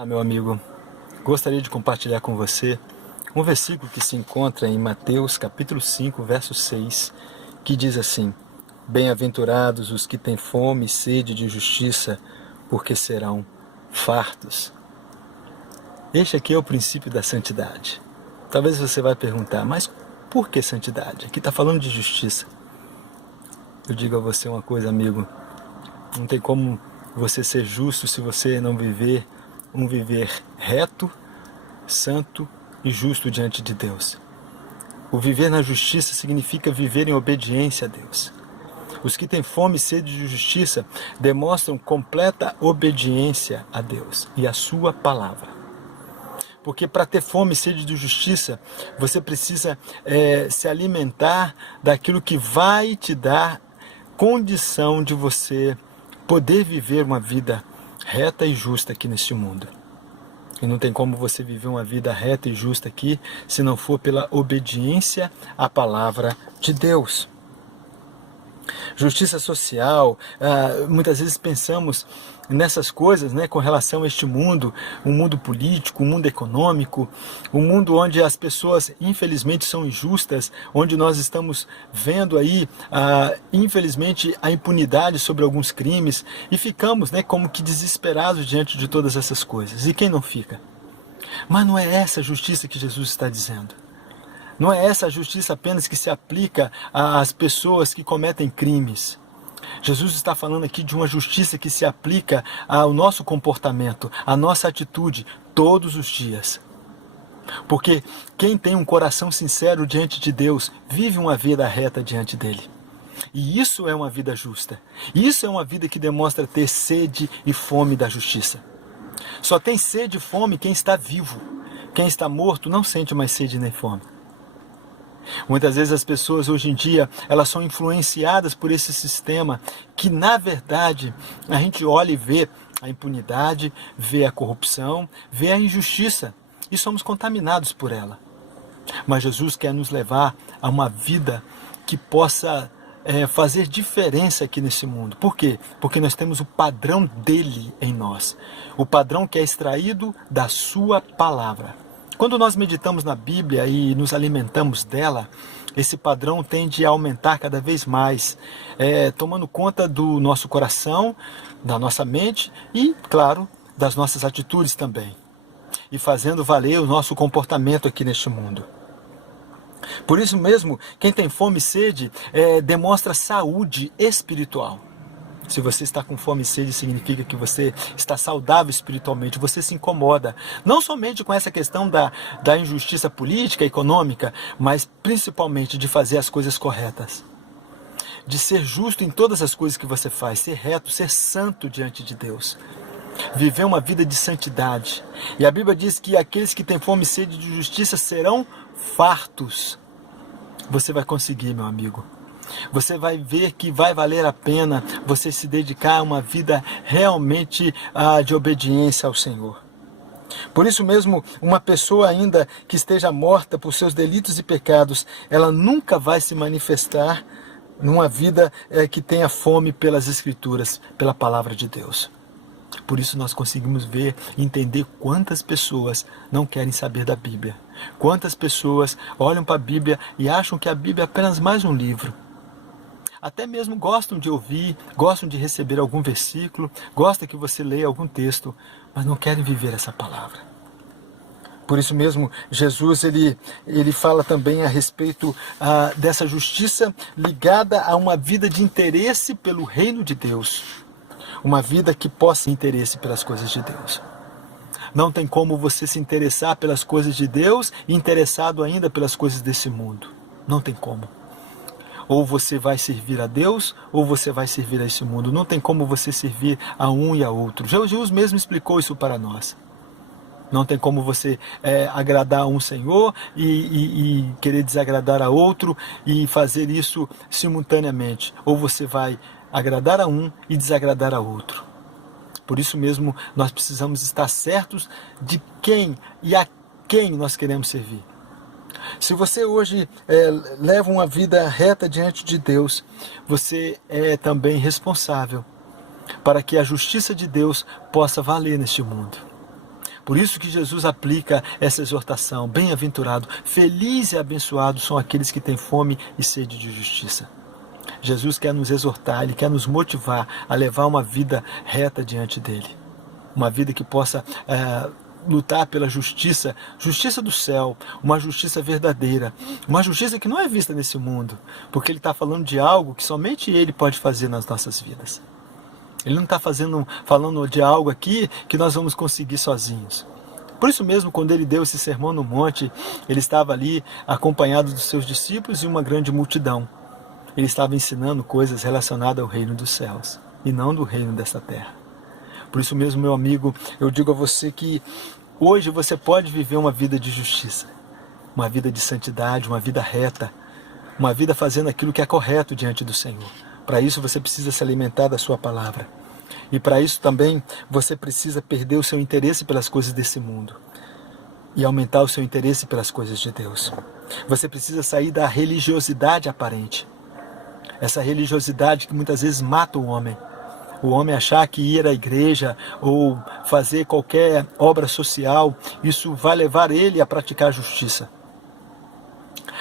Olá, meu amigo. Gostaria de compartilhar com você um versículo que se encontra em Mateus capítulo 5, verso 6, que diz assim: Bem-aventurados os que têm fome e sede de justiça, porque serão fartos. Este aqui é o princípio da santidade. Talvez você vai perguntar, mas por que santidade? Aqui está falando de justiça. Eu digo a você uma coisa, amigo. Não tem como você ser justo se você não viver um viver reto, santo e justo diante de Deus. O viver na justiça significa viver em obediência a Deus. Os que têm fome e sede de justiça demonstram completa obediência a Deus e a sua palavra. Porque para ter fome e sede de justiça, você precisa se alimentar daquilo que vai te dar condição de você poder viver uma vida reta e justa aqui neste mundo. E não tem como você viver uma vida reta e justa aqui se não for pela obediência à palavra de Deus. Justiça social, muitas vezes pensamos nessas coisas, né, com relação a este mundo, um mundo político, um mundo econômico, um mundo onde as pessoas infelizmente são injustas, onde nós estamos vendo aí, infelizmente, a impunidade sobre alguns crimes e ficamos, né, como que desesperados diante de todas essas coisas. E quem não fica? Mas não é essa a justiça que Jesus está dizendo. Não é essa a justiça apenas que se aplica às pessoas que cometem crimes. Jesus está falando aqui de uma justiça que se aplica ao nosso comportamento, à nossa atitude, todos os dias. Porque quem tem um coração sincero diante de Deus, vive uma vida reta diante dele. E isso é uma vida justa. Isso é uma vida que demonstra ter sede e fome da justiça. Só tem sede e fome quem está vivo. Quem está morto não sente mais sede nem fome. Muitas vezes as pessoas hoje em dia, elas são influenciadas por esse sistema que na verdade a gente olha e vê a impunidade, vê a corrupção, vê a injustiça e somos contaminados por ela. Mas Jesus quer nos levar a uma vida que possa fazer diferença aqui nesse mundo. Por quê? Porque nós temos o padrão dele em nós. O padrão que é extraído da sua palavra. Quando nós meditamos na Bíblia e nos alimentamos dela, esse padrão tende a aumentar cada vez mais, tomando conta do nosso coração, da nossa mente e, claro, das nossas atitudes também. E fazendo valer o nosso comportamento aqui neste mundo. Por isso mesmo, quem tem fome e sede demonstra saúde espiritual. Se você está com fome e sede, significa que você está saudável espiritualmente, você se incomoda. Não somente com essa questão da injustiça política, econômica, mas principalmente de fazer as coisas corretas. De ser justo em todas as coisas que você faz, ser reto, ser santo diante de Deus. Viver uma vida de santidade. E a Bíblia diz que aqueles que têm fome e sede de justiça serão fartos. Você vai conseguir, meu amigo. Você vai ver que vai valer a pena você se dedicar a uma vida realmente de obediência ao Senhor. Por isso mesmo, uma pessoa ainda que esteja morta por seus delitos e pecados, ela nunca vai se manifestar numa vida que tenha fome pelas Escrituras, pela palavra de Deus. Por isso nós conseguimos ver e entender quantas pessoas não querem saber da Bíblia. Quantas pessoas olham para a Bíblia e acham que a Bíblia é apenas mais um livro. Até mesmo gostam de ouvir, gostam de receber algum versículo, gostam que você leia algum texto, mas não querem viver essa palavra. Por isso mesmo, Jesus ele fala também a respeito dessa justiça ligada a uma vida de interesse pelo reino de Deus. Uma vida que possa ter interesse pelas coisas de Deus. Não tem como você se interessar pelas coisas de Deus e interessado ainda pelas coisas desse mundo. Não tem como. Ou você vai servir a Deus, ou você vai servir a esse mundo. Não tem como você servir a um e a outro. Jesus mesmo explicou isso para nós. Não tem como você agradar a um Senhor e querer desagradar a outro e fazer isso simultaneamente. Ou você vai agradar a um e desagradar a outro. Por isso mesmo nós precisamos estar certos de quem e a quem nós queremos servir. Se você hoje leva uma vida reta diante de Deus, você é também responsável para que a justiça de Deus possa valer neste mundo. Por isso que Jesus aplica essa exortação: bem-aventurado, feliz e abençoado são aqueles que têm fome e sede de justiça. Jesus quer nos exortar, Ele quer nos motivar a levar uma vida reta diante dEle. Uma vida que possa lutar pela justiça, justiça do céu, uma justiça verdadeira, uma justiça que não é vista nesse mundo, porque Ele está falando de algo que somente Ele pode fazer nas nossas vidas. Ele não está falando de algo aqui que nós vamos conseguir sozinhos. Por isso mesmo, quando Ele deu esse sermão no monte, Ele estava ali acompanhado dos seus discípulos e uma grande multidão. Ele estava ensinando coisas relacionadas ao reino dos céus e não do reino desta terra. Por isso mesmo, meu amigo, eu digo a você que hoje você pode viver uma vida de justiça, uma vida de santidade, uma vida reta, uma vida fazendo aquilo que é correto diante do Senhor. Para isso você precisa se alimentar da sua palavra. E para isso também você precisa perder o seu interesse pelas coisas desse mundo e aumentar o seu interesse pelas coisas de Deus. Você precisa sair da religiosidade aparente. Essa religiosidade que muitas vezes mata o homem. O homem achar que ir à igreja ou fazer qualquer obra social, isso vai levar ele a praticar a justiça.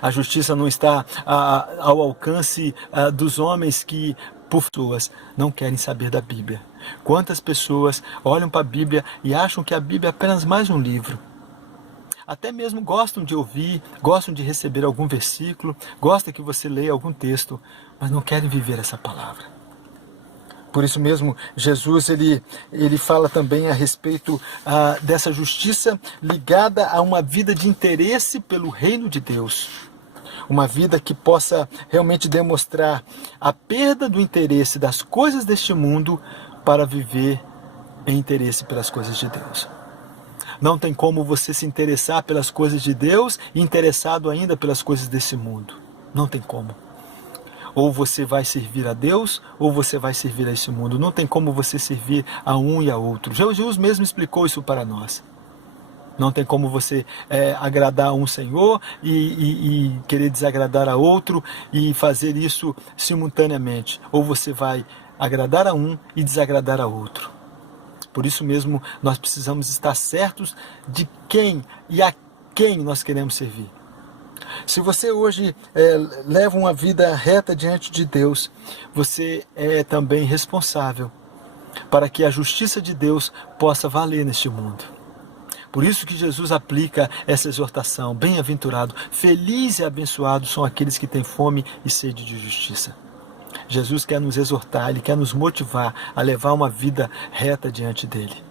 A justiça não está ao alcance dos homens que, por pessoas, não querem saber da Bíblia. Quantas pessoas olham para a Bíblia e acham que a Bíblia é apenas mais um livro. Até mesmo gostam de ouvir, gostam de receber algum versículo, gostam que você leia algum texto, mas não querem viver essa palavra. Por isso mesmo, Jesus ele fala também a respeito dessa justiça ligada a uma vida de interesse pelo reino de Deus. Uma vida que possa realmente demonstrar a perda do interesse das coisas deste mundo para viver em interesse pelas coisas de Deus. Não tem como você se interessar pelas coisas de Deus e interessado ainda pelas coisas desse mundo. Não tem como. Ou você vai servir a Deus, ou você vai servir a esse mundo. Não tem como você servir a um e a outro. Jesus mesmo explicou isso para nós. Não tem como você agradar a um Senhor e querer desagradar a outro e fazer isso simultaneamente. Ou você vai agradar a um e desagradar a outro. Por isso mesmo, nós precisamos estar certos de quem e a quem nós queremos servir. Se você hoje leva uma vida reta diante de Deus, você é também responsável para que a justiça de Deus possa valer neste mundo. Por isso que Jesus aplica essa exortação: bem-aventurado, feliz e abençoado são aqueles que têm fome e sede de justiça. Jesus quer nos exortar, Ele quer nos motivar a levar uma vida reta diante dEle.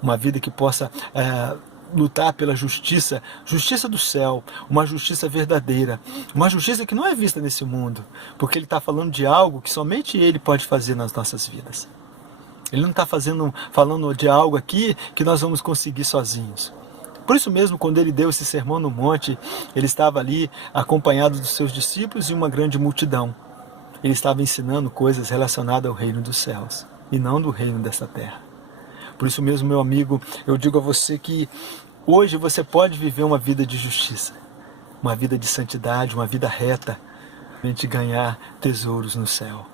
Uma vida que possa lutar pela justiça, justiça do céu, uma justiça verdadeira, uma justiça que não é vista nesse mundo, porque Ele está falando de algo que somente Ele pode fazer nas nossas vidas. Ele não está falando de algo aqui que nós vamos conseguir sozinhos. Por isso mesmo, quando Ele deu esse sermão no monte, Ele estava ali acompanhado dos seus discípulos e uma grande multidão. Ele estava ensinando coisas relacionadas ao reino dos céus e não do reino desta terra. Por isso mesmo, meu amigo, eu digo a você que hoje você pode viver uma vida de justiça, uma vida de santidade, uma vida reta, de ganhar tesouros no céu.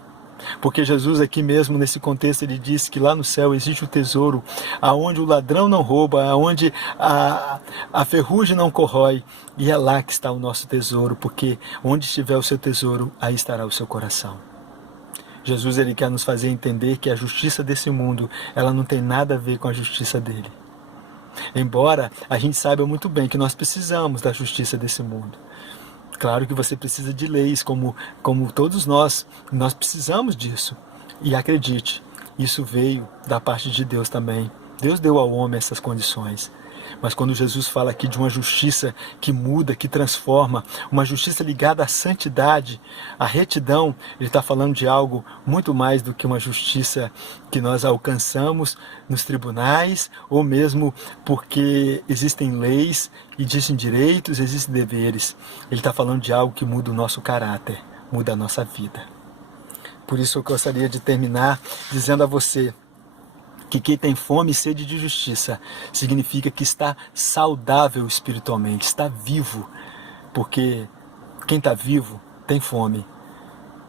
Porque Jesus aqui mesmo, nesse contexto, Ele diz que lá no céu existe o tesouro, aonde o ladrão não rouba, aonde a ferrugem não corrói, e é lá que está o nosso tesouro, porque onde estiver o seu tesouro, aí estará o seu coração. Jesus Ele quer nos fazer entender que a justiça desse mundo, ela não tem nada a ver com a justiça dele. Embora a gente saiba muito bem que nós precisamos da justiça desse mundo. Claro que você precisa de leis, como todos nós precisamos disso. E acredite, isso veio da parte de Deus também. Deus deu ao homem essas condições. Mas quando Jesus fala aqui de uma justiça que muda, que transforma, uma justiça ligada à santidade, à retidão, Ele está falando de algo muito mais do que uma justiça que nós alcançamos nos tribunais, ou mesmo porque existem leis, existem direitos, existem deveres. Ele está falando de algo que muda o nosso caráter, muda a nossa vida. Por isso eu gostaria de terminar dizendo a você que quem tem fome e sede de justiça significa que está saudável espiritualmente, está vivo, porque quem está vivo tem fome,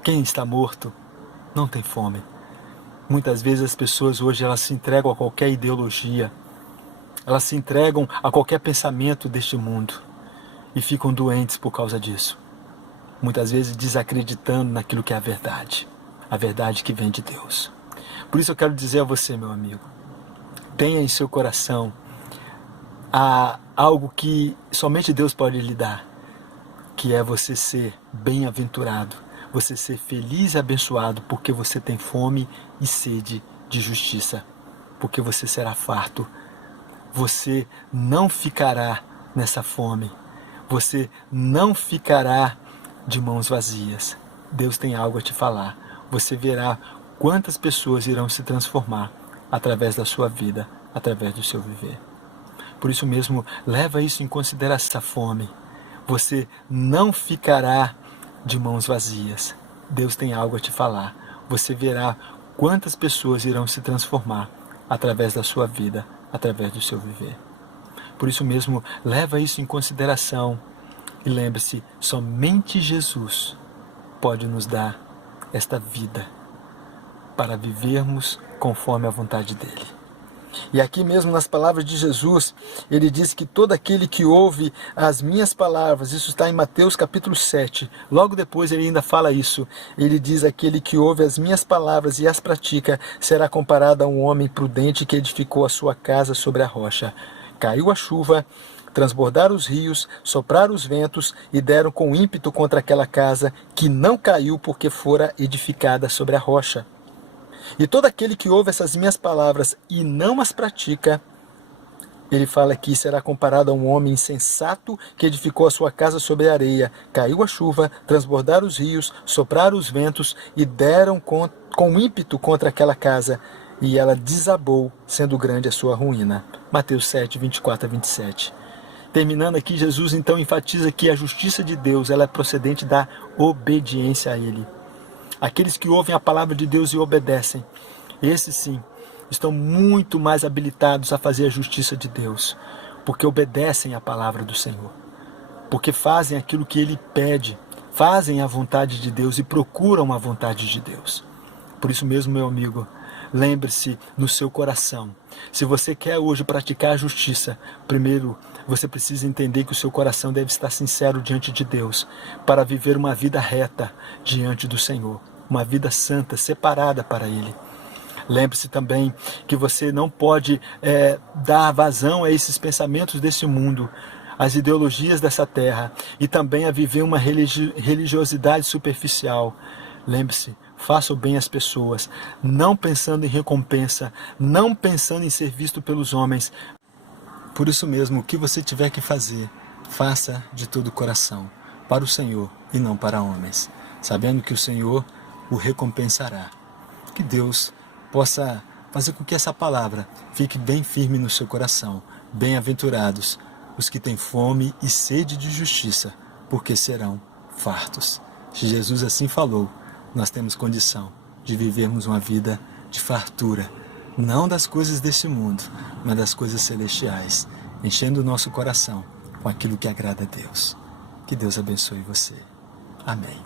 quem está morto não tem fome. Muitas vezes as pessoas hoje elas se entregam a qualquer ideologia, Elas se entregam a qualquer pensamento deste mundo e ficam doentes por causa disso. Muitas vezes desacreditando naquilo que é a verdade que vem de Deus. Por isso eu quero dizer a você, meu amigo, tenha em seu coração algo que somente Deus pode lhe dar, que é você ser bem-aventurado, você ser feliz e abençoado, porque você tem fome e sede de justiça, porque você será farto. Você não ficará nessa fome, você não ficará de mãos vazias. Deus tem algo a te falar. Você verá quantas pessoas irão se transformar através da sua vida, através do seu viver. Por isso mesmo, leva isso em consideração, essa fome. Você não ficará de mãos vazias. Deus tem algo a te falar. Você verá quantas pessoas irão se transformar através da sua vida, através do seu viver. Por isso mesmo, leva isso em consideração e lembre-se, somente Jesus pode nos dar esta vida para vivermos conforme a vontade dele. E aqui mesmo nas palavras de Jesus, ele diz que todo aquele que ouve as minhas palavras, isso está em Mateus capítulo 7, logo depois ele ainda fala isso, ele diz: aquele que ouve as minhas palavras e as pratica, será comparado a um homem prudente que edificou a sua casa sobre a rocha. Caiu a chuva, transbordaram os rios, sopraram os ventos e deram com ímpeto contra aquela casa, que não caiu porque fora edificada sobre a rocha. E todo aquele que ouve essas minhas palavras e não as pratica, ele fala aqui, será comparado a um homem insensato que edificou a sua casa sobre a areia. Caiu a chuva, transbordaram os rios, sopraram os ventos e deram com ímpeto contra aquela casa, e ela desabou, sendo grande a sua ruína. Mateus 7, 24 a 27. Terminando aqui, Jesus então enfatiza que a justiça de Deus ela é procedente da obediência a Ele. Aqueles que ouvem a palavra de Deus e obedecem, esses sim, estão muito mais habilitados a fazer a justiça de Deus, porque obedecem a palavra do Senhor, porque fazem aquilo que Ele pede, fazem a vontade de Deus e procuram a vontade de Deus. Por isso mesmo, meu amigo, lembre-se no seu coração, se você quer hoje praticar a justiça, primeiro você precisa entender que o seu coração deve estar sincero diante de Deus, para viver uma vida reta diante do Senhor, uma vida santa, separada para Ele. Lembre-se também que você não pode dar vazão a esses pensamentos desse mundo, às ideologias dessa terra, e também a viver uma religiosidade superficial. Lembre-se, faça o bem às pessoas, não pensando em recompensa, não pensando em ser visto pelos homens. Por isso mesmo, o que você tiver que fazer, faça de todo o coração, para o Senhor e não para homens, sabendo que o Senhor o recompensará. Que Deus possa fazer com que essa palavra fique bem firme no seu coração. Bem-aventurados os que têm fome e sede de justiça, porque serão fartos. Se Jesus assim falou, nós temos condição de vivermos uma vida de fartura, não das coisas deste mundo, mas das coisas celestiais, enchendo o nosso coração com aquilo que agrada a Deus. Que Deus abençoe você. Amém.